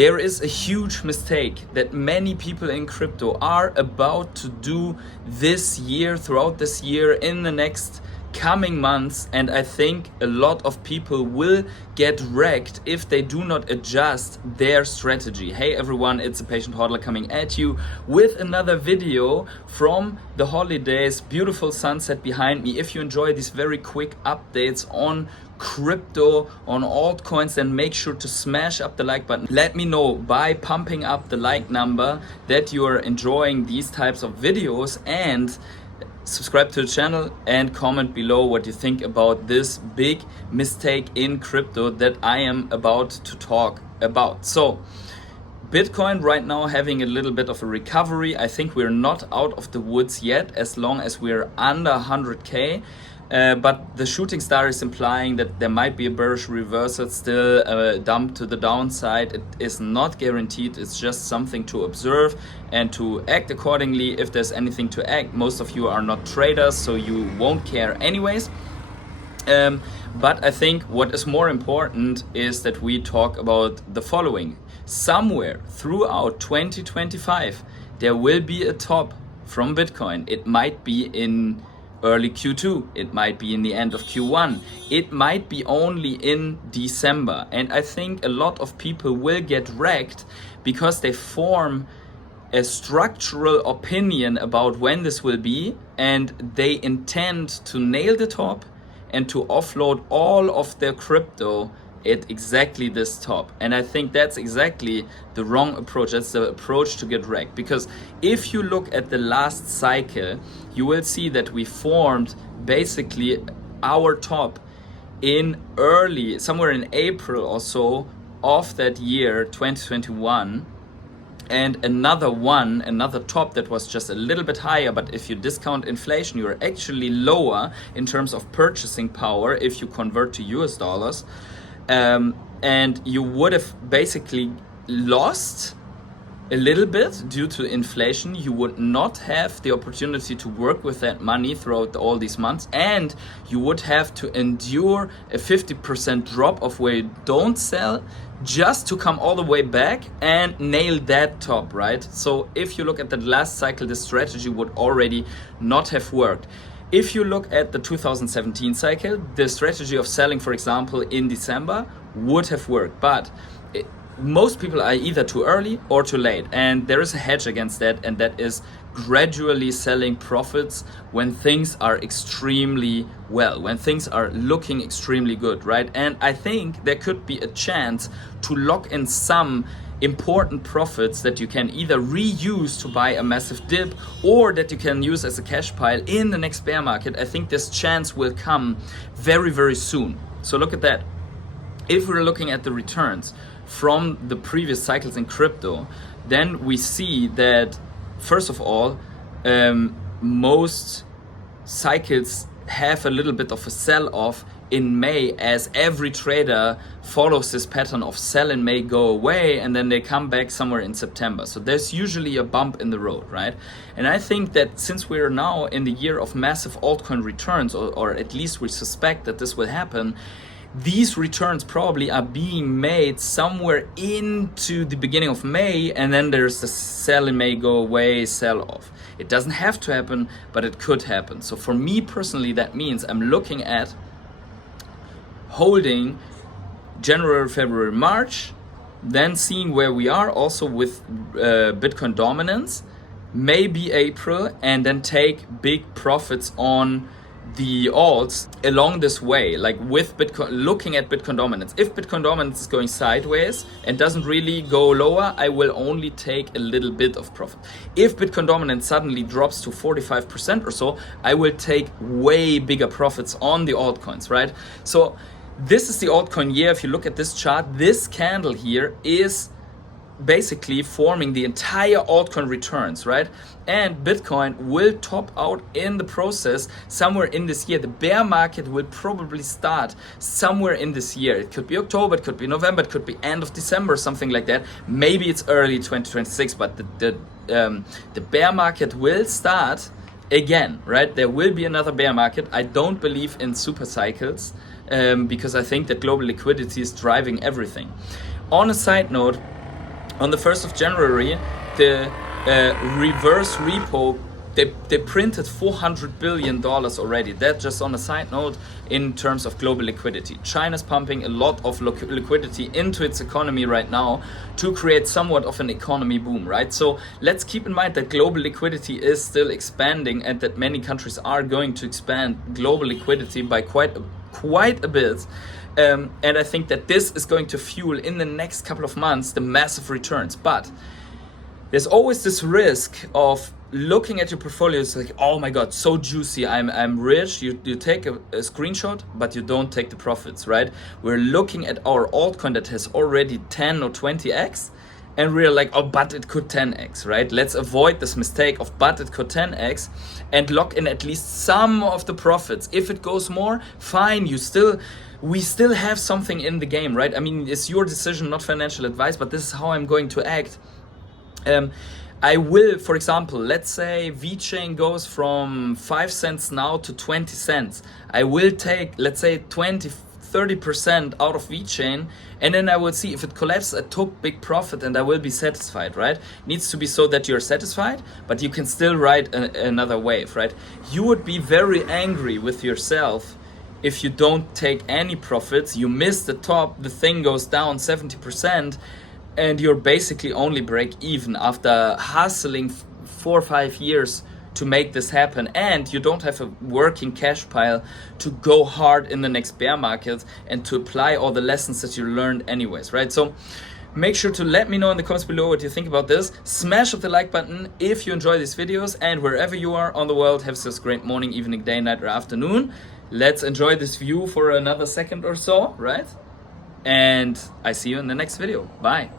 There is a huge mistake that many people in crypto are about to do this year, throughout this year, in the next coming months, and I think a lot of people will get wrecked if they do not adjust their strategy. Hey everyone, it's a patient hodler coming at you with another video from the holidays. Beautiful sunset behind me. If you enjoy these very quick updates on crypto, on altcoins, then make sure to smash up the like button. Let me know by pumping up the like number that you are enjoying these types of videos, and subscribe to the channel and comment below what you think about this big mistake in crypto that I am about to talk about. So Bitcoin right now having a little bit of a recovery. I think we're not out of the woods yet, as long as we're under 100k. But the shooting star is implying that there might be a bearish reversal, still a dump to the downside. It is not guaranteed. It's just something to observe and to act accordingly if there's anything to act. Most of you are not traders, so you won't care anyways. But I think what is more important is that we talk about the following. Somewhere throughout 2025, there will be a top from Bitcoin. It might be in early Q2, it might be in the end of Q1, it might be only in December. And I think a lot of people will get wrecked because they form a structural opinion about when this will be, and they intend to nail the top and to offload all of their crypto at exactly this top. And I think that's exactly the wrong approach. That's the approach to get wrecked. Because if you look at the last cycle, you will see that we formed basically our top in early, somewhere in April or so of that year, 2021. And another top that was just a little bit higher, but if you discount inflation, you're actually lower in terms of purchasing power if you convert to US dollars. And you would have basically lost a little bit due to inflation. You would not have the opportunity to work with that money throughout all these months, and you would have to endure a 50% drop of where you don't sell just to come all the way back and nail that top, right? So if you look at the last cycle, this strategy would already not have worked. If you look at the 2017 cycle, the strategy of selling, for example, in December would have worked, but most people are either too early or too late, and there is a hedge against that, and that is gradually selling profits when things are extremely well, when things are looking extremely good, right? And I think there could be a chance to lock in some important profits that you can either reuse to buy a massive dip, or that you can use as a cash pile in the next bear market. I think this chance will come very, very soon. So look at that. If we're looking at the returns from the previous cycles in crypto, then we see that, first of all, most cycles have a little bit of a sell-off in May, as every trader follows this pattern of sell in May, go away, and then they come back somewhere in September. So there's usually a bump in the road, right? And I think that since we're now in the year of massive altcoin returns, or at least we suspect that this will happen, these returns probably are being made somewhere into the beginning of May, and then there's the sell in May, go away, sell off. It doesn't have to happen, but it could happen. So for me personally, that means I'm looking at holding January, February, March, then seeing where we are also with Bitcoin dominance, maybe April, and then take big profits on the alts along this way, like with Bitcoin, looking at Bitcoin dominance. If Bitcoin dominance is going sideways and doesn't really go lower, I will only take a little bit of profit. If Bitcoin dominance suddenly drops to 45% or so, I will take way bigger profits on the altcoins, right? So this is the altcoin year. If you look at this chart, this candle here is basically forming the entire altcoin returns, right? And Bitcoin will top out in the process somewhere in this year. The bear market will probably start somewhere in this year. It could be October, it could be November, it could be end of December, something like that. Maybe it's early 2026, but the bear market will start again, right? There will be another bear market. I don't believe in super cycles because I think that global liquidity is driving everything. On a side note, on the 1st of January, the reverse repo, they printed $400 billion already. That just on a side note in terms of global liquidity. China's pumping a lot of liquidity into its economy right now to create somewhat of an economy boom, right? So let's keep in mind that global liquidity is still expanding and that many countries are going to expand global liquidity by quite a bit. And I think that this is going to fuel in the next couple of months the massive returns. But there's always this risk of looking at your portfolio. It's like, oh my god, so juicy, I'm rich. You take a screenshot, but you don't take the profits, right? We're looking at our altcoin that has already 10 or 20x, and we're like, oh, but it could 10x, right? Let's avoid this mistake of but it could 10x and lock in at least some of the profits. If it goes more, fine, we still have something in the game, right? I mean, it's your decision, not financial advice, but this is how I'm going to act. I will, for example, let's say VeChain goes from 5 cents now to 20 cents. I will take, let's say, 30% out of VeChain, and then I will see if it collapses. I took big profit and I will be satisfied, right? It needs to be so that you're satisfied, but you can still ride another wave, right? You would be very angry with yourself if you don't take any profits. You miss the top, the thing goes down 70%, and you're basically only break even after hustling 4 or 5 years to make this happen, and you don't have a working cash pile to go hard in the next bear market and to apply all the lessons that you learned anyways, right? So make sure to let me know in the comments below what you think about this. Smash up the like button if you enjoy these videos, and wherever you are on the world, have this great morning, evening, day, night, or afternoon. Let's enjoy this view for another second or so, right? And I see you in the next video. Bye.